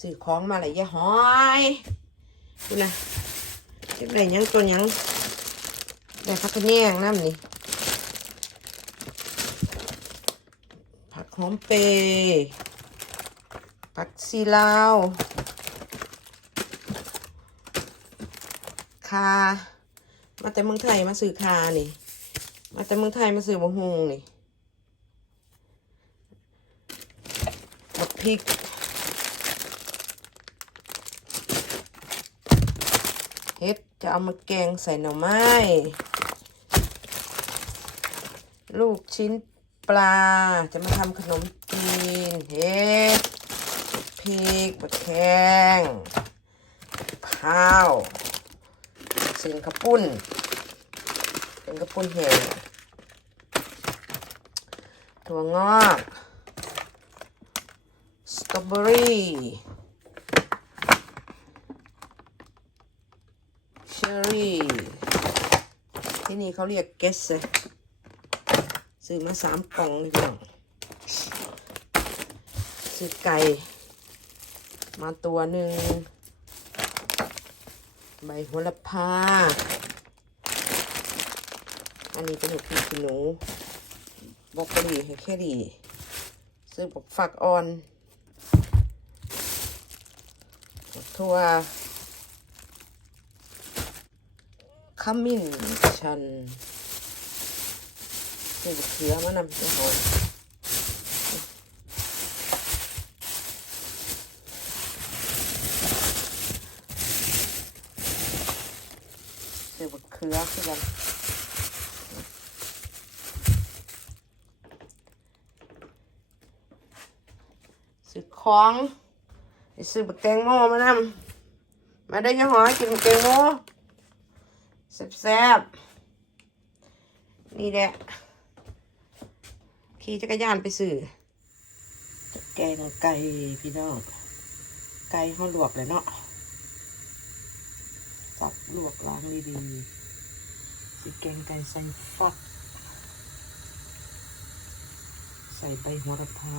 ซื้อของมาเลยยายหอยดูนะเก็บได้หยังตัวยังได้ผักกระแยงน้ำนี่ผักหอมเปย์ผักซีลาวคามาแต่เมืองไทยมาซื้อคานี่ มาแต่เมืองไทยมาซื้อบะฮุงนี่บักพริก เฮ็ดจะเอามาแกงใส่หน่อไม้ ลูกชิ้นปลาจะมาทำขนมจีนเฮ็ดพริกบักแข้งข้าวสิงกระปุ้นเป็นกระปุ้นแห้งถั่วงอกสตรอเบอรี่ เช อรี่ ที่นี่เขาเรียกเกสเลยซื้อมาสามกล่องเลยพี่น้องซื้อไก่ มาตัวหนึ่ง ใบโหระพา อันนี้เป็นห็ดพริกขี้หนูบอกโคลีให้แค่ดีซื้อบอกฝักอ่อนทั่ว ขมิ้นชันซื้อบเขือมานำจะหอมซื้อบักเขือคือกันซื้อของไปซื้อบักแตงโมมานำมาได้ยังหอยกินบักแตงโม แซ่บๆนี่แหละขี่จักรยานไปซื้อแกงไก่พี่น้องไก่ห้อลวกเลยเนาะจับลวกล้างดีๆสิแกงไก่ใส่ฟัก ใส่ใบโหระพา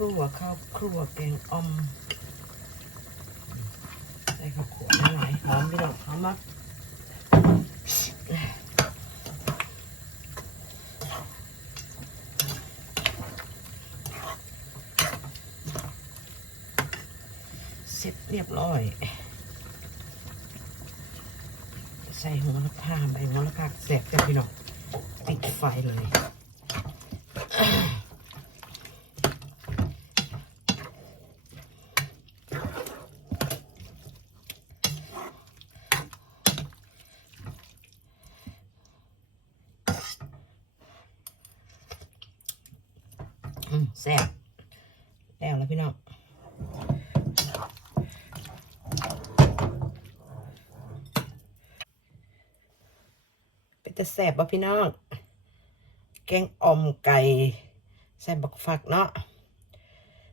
ครัวข้าวครัวแกงอ่อมใส่ข้าวขัวหน่อยหอมพี่น้องหอมมากเสร็จเรียบร้อย ใส่หัวละพาใบหัวละพาแสบจ้ะพี่น้องปิดไฟเลย แซ่บแล้วแล้วพี่น้องเป็นแต่แซ่บป่ะพี่น้องแกงอ่อมไก่ใส่บักฝักเนาะ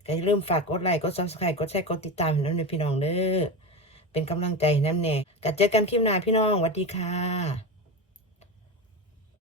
ก็อย่าลืมฝากกดไลค์กดซับสไครต์กดแชร์กดติดตามให้น้ำในพี่น้องเด้อเป็นกำลังใจให้น้ำแน่กัเจอกันคลิปหน้าพี่น้องสวัสดีค่ะ